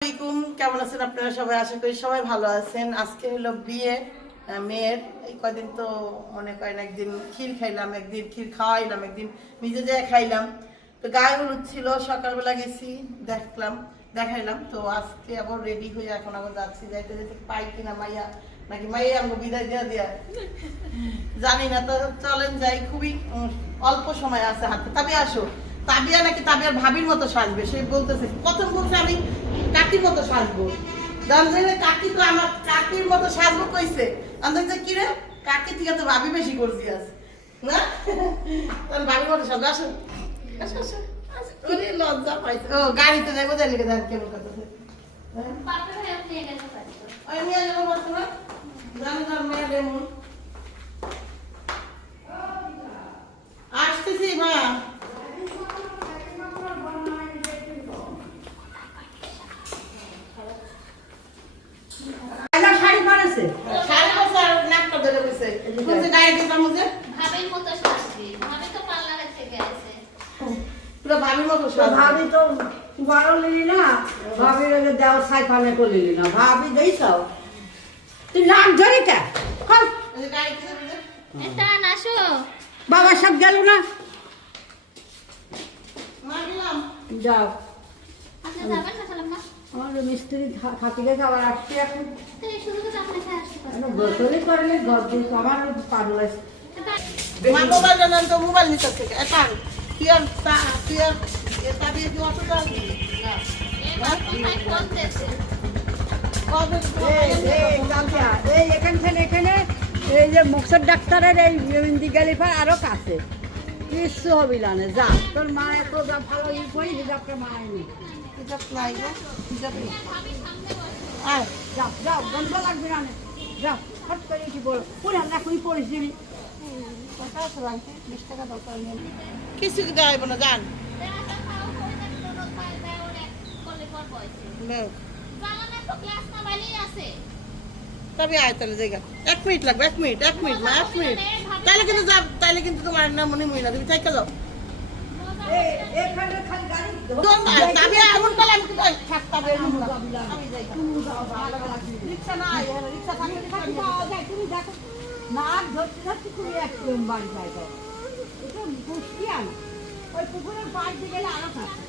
আলাইকুম কেমন আছেন আপনারা সবাই? আশা করি সবাই ভালো আছেন। আজকে হলো বিয়ে মেয়ের। এই কদিন তো মনে করেন একদিন ক্ষীর খাইলাম, একদিন ক্ষীর খাওয়াইলাম, একদিন নিজে যে খাইলাম। তো গায়ে হলুদ ছিল, সকালবেলা গেছি, দেখলাম, দেখাইলাম। তো আজকে আবার রেডি হয়ে এখন আবার যাচ্ছি। যাইতে যেতে পাই কিনা মাইয়া, নাকি মাইয়া আমাকে বিদায় দেওয়া দেয়া? জানি না, তো চলেন যাই। খুবই অল্প সময় আছে হাতে। তবে আসো তাবিয়া নাকি তাবিয়ার ভাবির মতো সাজবে, সে বলতেছে, প্রথম বলছে আমি কাকির মতো সাজবো। কাকি তো আমার কাকির মতো সাজবো কইছে। আমি কি রে কাকি থেকে তো ভাবি বেশি করছি আছে না? তাহলে ভাবির মতো লজ্জা গাড়িতে আসতেছি, মা এলা শাড়ি পরেছে সাড়ে বছর নাকটা ধরে বসে বলছে গায়ে দিতাম যে? ভাবির মতো সাজবি। ভাবি তো পার্লারে থেকে আসে। পুরো ভাবির মতো তো ভাবি তো বড় লিলি না ভাবি রেগে দেওয়ার সাইফানে করলিলি না। ভাবি দেইছ তুই নাম ধরি কে? কর। একটা আসো। বাবা সব গেল না? মা গেলাম যাও। আপনি যাবেন না? আমার মিস্ত্রি থাকি গেছে আবার আসছে এখন। গোসলই করলে ঘর দিয়ে আমার পাগল আছে। মোবাইল জানান তো মোবাইল নিতে থেকে। এটা তুই আর তা- তুই আর এটা দিয়ে এখান থেকে এখানে এই যে মুখের ডাক্তারের এই ইন্দি গালিফার আরও কাছে। কিচ্ছু হবি না যা। তোর মা এত যা ভালো ই করি হিসাবটা মা আইনি হিসাব গো হিসাব আয় যাও যাও গন্ধ লাগবে না। যাও হট করে কি বল। পুরো আমরা এখনই পড়িস দিবি কিছু দেওয়া না জান দেহাটা তবে আয় তাহলে জায়গা। এক মিনিট লাগবে এক মিনিট এক মিনিট মা এক মিনিট। তাহলে কিন্তু যা তাহলে কিন্তু তোমার না মনে মনে না তুমি থেকে যাও। এই এখানে খালি গাড়ি তবে এমন কালে আমি কিন্তু থাকতাম রিক্সা নাই রিক্সা থাকলে থাকি পাওয়া যায়, তুমি দেখো। নাক ধরতে ধরতে তুমি একটু বাড়ি যাই এটা মুশকিল। ওই পুকুরের পাড় দিয়ে গেলে আরও থাকে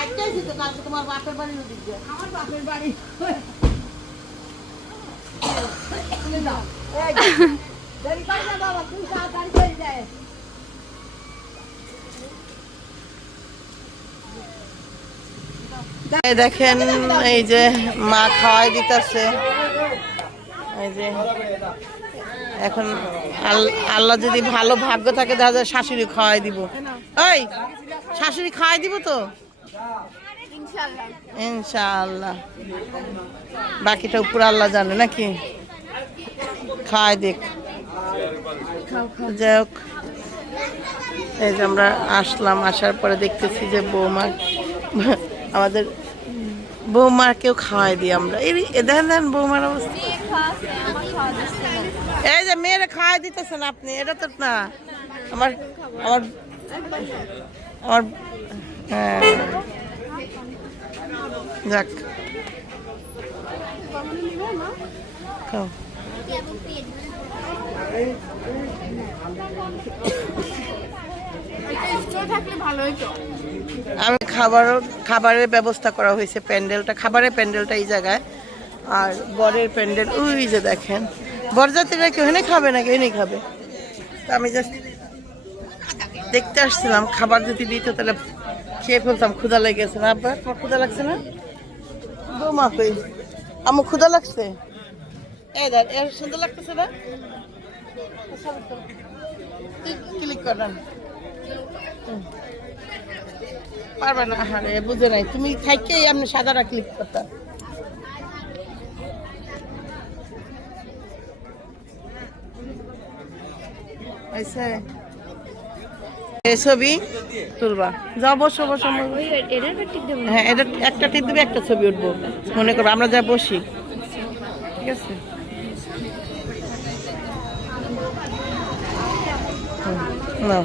আজকেই কালকে তোমার বাপের বাড়ির ওদিক আমার বাপের বাড়ি তুমি যাও এই দেরি করে না বাবা তুমি তাড়াতাড়ি চলে যায় এই দেখেন এই যে মা খাওয়াই দিতেছে। এই যে এখন আল- আল্লাহ যদি ভালো ভাগ্য থাকে তাহলে শাশুড়ি খাওয়াই দিব। ওই শাশুড়ি খাওয়াই দিব তো? ইনশাআল্লাহ। বাকিটা উপর আল্লাহ জানে নাকি? খাওয়াই দেখ। যাই হোক এই যে আমরা আসলাম আসার পরে দেখতেছি যে বৌমা আমাদের বৌমাকেও খাওয়াই দিই আমরা। এই দেখেন দেখেন বৌমার অবস্থা। এই যে মেয়েরা খাওয়াই দিতেছেন আপনি এটা তো না। আমার আমার আমার হ্যাঁ। যাক। আমি খাবারও খাবারের ব্যবস্থা করা হয়েছে প্যান্ডেলটা। খাবারের প্যান্ডেলটা এই জায়গায়। আর বরের প্যান্ডেল, ওই যে দেখেন। বরযাত্রীরা কেউ এনে খাবে না কেউ খাবে। আমি জাস্ট দেখতে আসছিলাম। খাবার যদি দিত তাহলে খেয়ে ফেলতাম। ক্ষুদা লেগেছে না আব্বা? ক্ষুধা লাগছে না? বৌমা কই আমার ক্ষুধা লাগছে। এই দেখ, এর সুন্দর লাগতেছে না? ক্লিক করেন। পারবে না আরে বুঝে নাই। তুমি থাকেই আপনি সাদাটা ক্লিক করতাম এই ছবি? তুলবা। যাও বসো বসো। হ্যাঁ এটা একটা টিপ দেবে একটা ছবি উঠবো। মনে করব আমরা যা বসি। ঠিক আছে। নাও।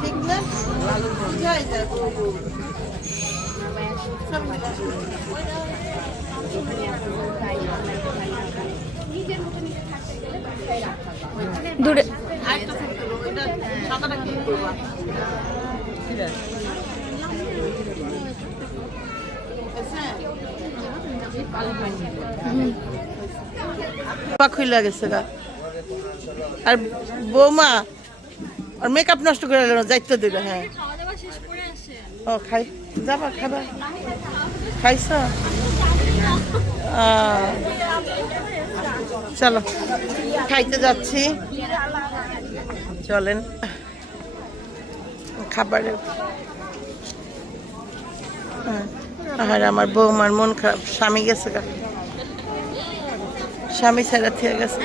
মিলে আসেন। দূরে। খুলে গেছে আর বৌমা আর মেকআপ নষ্ট করে দিল যাইতে দিল হ্যাঁ। ও খাই। যাবা খাবা। খাইছ? চলো। খাইতে যাচ্ছি। চলেন। খাবারের। হ্যাঁ, আর আমার বৌমার মন খারাপ। স্বামী গেছে গা। স্বামী ছেড়ে থেকে গেছে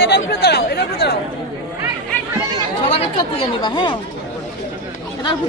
এটার উপরে দাঁড়াও এটার উপরে দাঁড়াও। সবার উচ্চ থেকে নিবা হ্যাঁ? এটার উপরে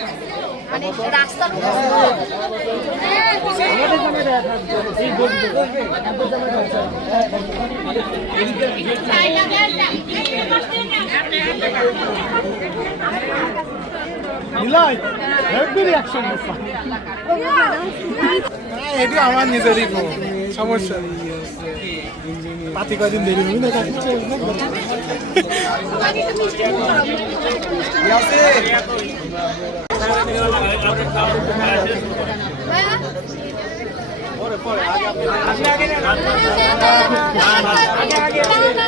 নিলাই হেভি রিঅ্যাকশন এটি আমার নিজেরই সমস্যা। পাতি কদিন দেরি হবি না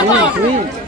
আমরা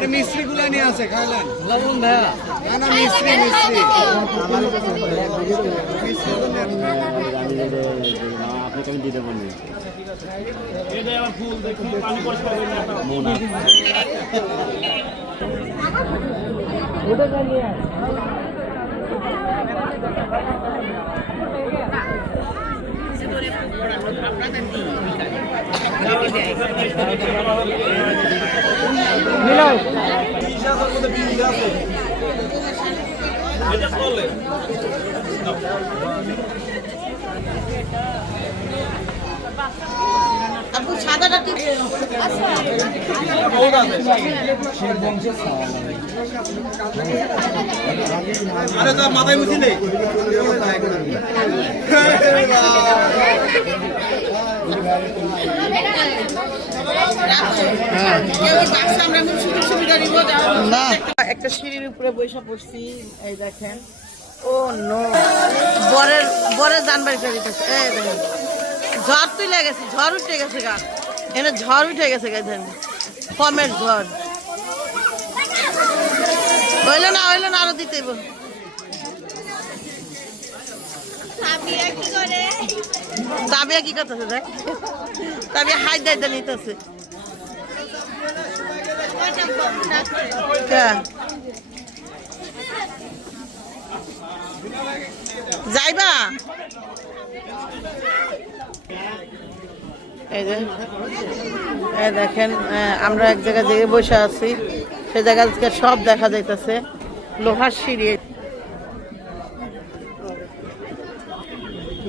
আরে মিস্ত্রি গুলা নিয়ে আছে খাইলেন। লবণ ভাইয়া। না না মিস্ত্রি মিস্ত্রি। আপু সাদাটা ঠিক আরে তো মাথায় বুঝি নেই। একটা সিঁড়ির উপরে বৈশা পড়ছি এই দেখেন। Oh no. বরের বরের জান বাড়ি ফেলে দিতেছে। এই দেখেন। ঝড় তুলে গেছে ঝড় উঠে গেছে গা। এনে ঝড় উঠে গেছে গা দেখেন। কমের ঝড়। হইল না হইল না আরও দিতে হইব। তাবিয়া কি করতেছে দেখ। তাবিয়া হাই দাই দা নিতেছে? যাইবা? এই যে দেখেন আমরা এক জায়গায় জেগে বসে আছি। সে জায়গা সব দেখা যাইতেছে। লোহার সিঁড়ি।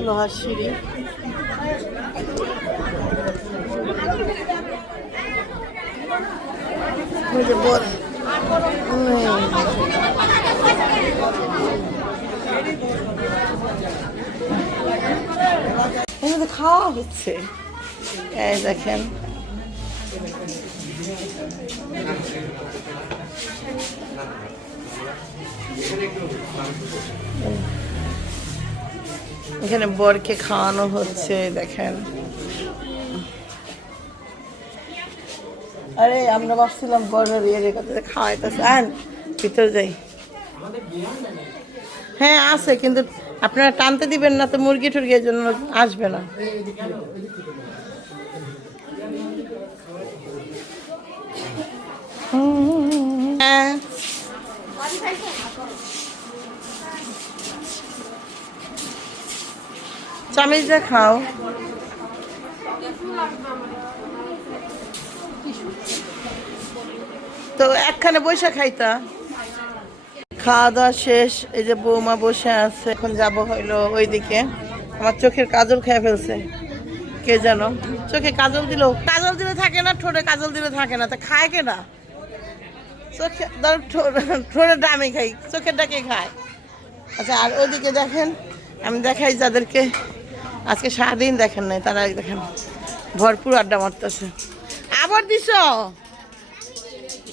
লোহার সিঁড়ি। যে বল খাওয়া হচ্ছে। দেখেন। এখানে বরকে খাওয়ানো হচ্ছে দেখেন। আরে, আমরা ভাবছিলাম বরের ইয়ে কথা খাওয়াইতেছে। আন, ভিতরে যাই। হ্যাঁ আছে, কিন্তু আপনারা টানতে দিবেন না তো মুরগি টুরগি এর জন্য আসবে না। হ্যাঁ। চামিচ খাও। তো একখানে বসে খাইতা। খাওয়া দাওয়া শেষ, এই যে বৌমা বসে আছে, এখন যাব হইল ওইদিকে। আমার চোখের কাজল খেয়ে ফেলছে, কে জানো? চোখে কাজল দিল, কাজল দিলে থাকে না, ঠোঁটে কাজল দিলে থাকে না, তা খায় কে না? চোখে, ধর ঠোঁটের দামে খাই, চোখের ডাকে খায়। আচ্ছা আর ওইদিকে দেখেন, আমি দেখাই যাদেরকে। আজকে সারাদিন দেখেন নাই তারা দেখেন। ভরপুর আড্ডা মারতেছে। আবার দিছ?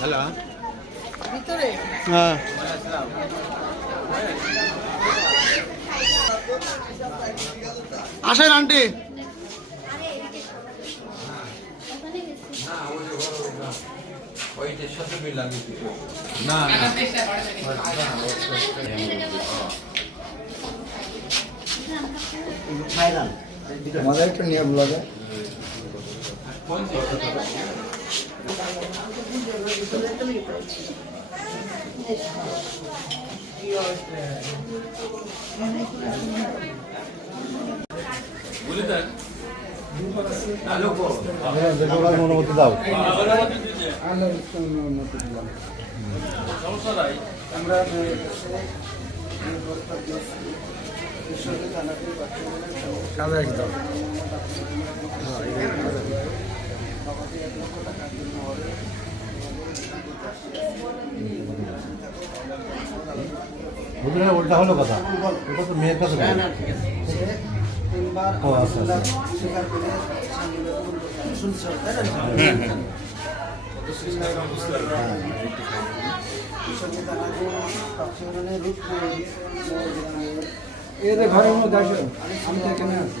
হ্যালো ভিতরে হ্যাঁ। আসেন আন্টি। আমাদের একটা নিয়ম লাগে। অনুমতি দাও আমরা বুঝলে উল্টা হলো কথা। ওটা তো মেয়ের কাছে। ও আচ্ছা আচ্ছা। এদের ঘরের মধ্যে আমি তো এখানে আছি।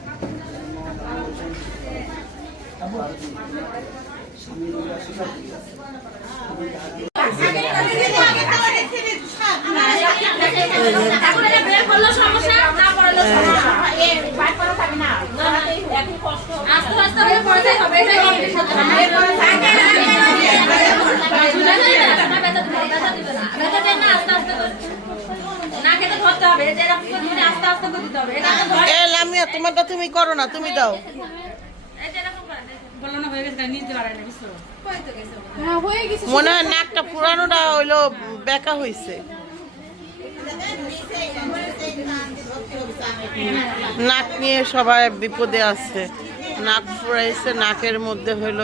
হবে, এটাই competition হবে। ঝুলে যাবে না, না ব্যথা দিবে, ব্যথা দিবে না। ব্যথা দেন না, আস্তে আস্তে করে। নাকে তো ধরতে হবে, এই যে এরকম করে ধরে আস্তে আস্তে করে দিতে হবে। এটা তো ধরে- এ লামিয়া তোমারটা তুমি করো না তুমি দাও। এই যে এরকম করে, মনে হয় নাকটা পুরানোটা হইল বেকা হইছে। নাক নিয়ে সবাই বিপদে আছে। নাক ফুরাইছে নাকের মধ্যে হইল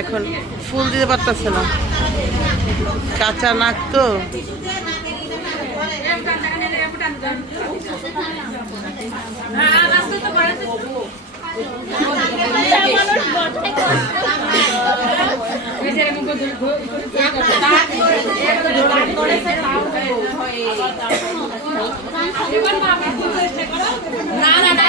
এখন ফুল দিতে পারতেছে না। কাঁচা নাক তো। হ্যাঁ, আস্তে আস্তে করে তো। না, না, না,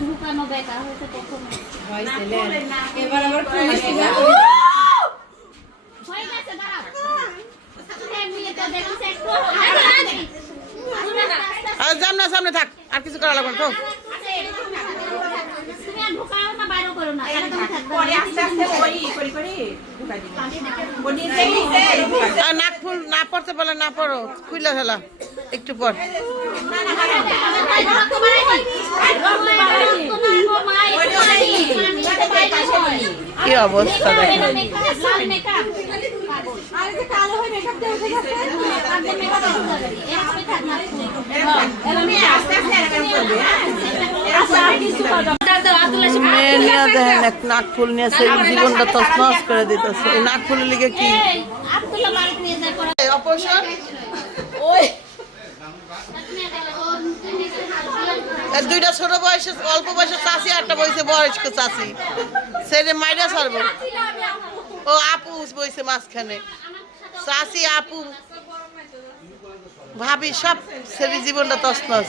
ঢুকানো হয়েছে দেখছি একটু সামনে সামনে থাক। আর কিছু করা লাগবে না তো নাক ফুল না পড়তে পারলে না পড়ো। খুলে ফেলা। একটু পর। কি অবস্থা দেখো মেয়ে নিয়ে দেখেন এক নাক ফুল নিয়েছে জীবনটা তছনছ করে দিতেছে। এই নাক ফুলের লিগে কি? আব্দুল্লাহ মালিক নিয়ে যায় পড়া এই অপারেশন এর দুইটা ছোট বয়সে, অল্প বয়সে চাষি একটা বয়সে বয়স্ক চাষি সেটা মাইরা ছাড়বো। ও, আপু বইছে মাঝখানে। চাষি আপু। ভাবি, সব ছেলে জীবনটা তসনস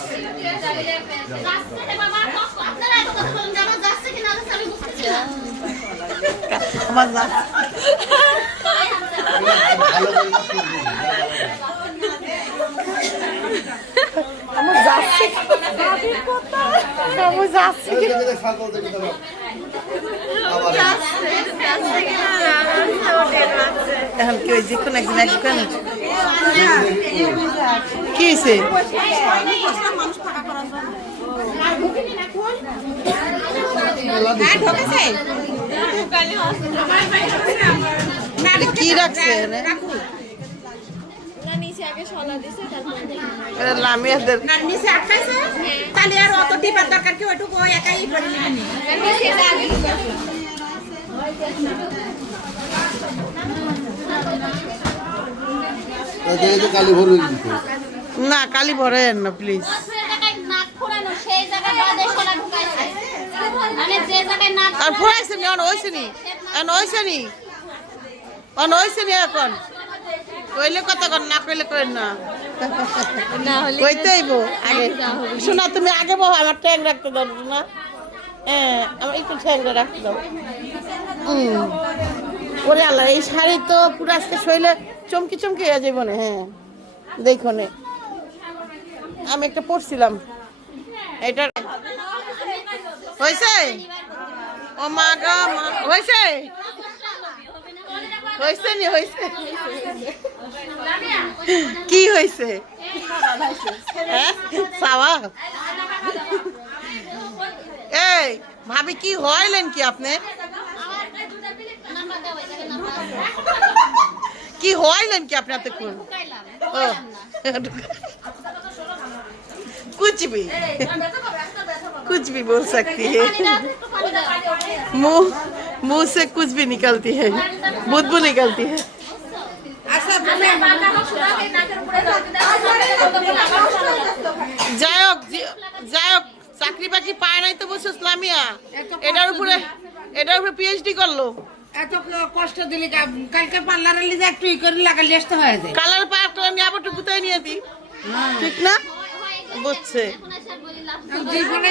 যাচ্ছে রে বাবা যাচ্ছে কিনা যাচ্ছে এখন কি ওই যে কোনো একদিন একদিন কি হয়েছে? কি রাখছে এখানে? এটা লামিয়াদের নিচে আটকাইছে তাহলে আর অত টিপার দরকার কি? ওইটুকু একাই করে নেবেন কালি না কালি ভরেন না প্লিজ আর ফুরাইছে নি? অন হয়েছে নি? অন হয়েছে নি? অন হয়েছে নি এখন? কইলে কত কর না কইলে কই না। কইতে আইবো আগে শোনা তুমি আগে বহ আমার ট্যাং রাখতে দাও না হ্যাঁ আমার একটু ঠ্যাংটা রাখতে দাও। ওরে আল্লাহ এই শাড়ি তো পুরো আজকে শৈলে চমকি চমকি হয়ে যাব না হ্যাঁ। দেখো নে। আমি একটা পড়ছিলাম এটা হয়েছে ও মা গা মা হয়েছে হয়েছে নি হয়েছে কি হয়েছে হ্যাঁ? সাওয়া এই ভাবি কি হইলেন কি আপনি নাম্বার দাও ওই জায়গায় নাম্বার কি হইলেন কি আপনি এতক্ষণ ঢুকাইলাম ओ कुछ भी कुछ भी बोल सकती है मुंह मुंह से कुछ भी निकलती है बुदबू निकलती है যাই হোক যে- যাই হোক চাকরি বাকরি পায় নাই তো বসে ইসলামিয়া এটার উপরে এটার উপরে পিএইচডি করলো এত কষ্ট দিলে কালকে পার্লারে লিজে একটু ই করে লাগালি আসতে হয়ে যায় কালার পাক করে নিয়ে আবার টুকুতাই নিয়ে দিই ঠিক না বুঝছে এখন এসে বলি লাভ জীবনে